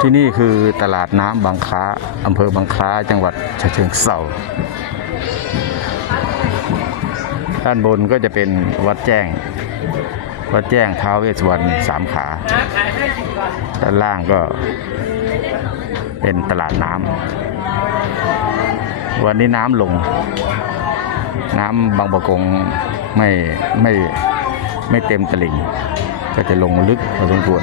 ที่นี่คือตลาดน้ำบางคล้าอำเภอบางคล้าจังหวัดฉะเชิงเทราด้านบนก็จะเป็นวัดแจ้งท้าวเวสสวรรณ3 ขาด้านล่างก็เป็นตลาดน้ำวันนี้น้ำลงน้ำบางประกงไม่เต็มตลิ่งก็จะลงลึกพอสมควร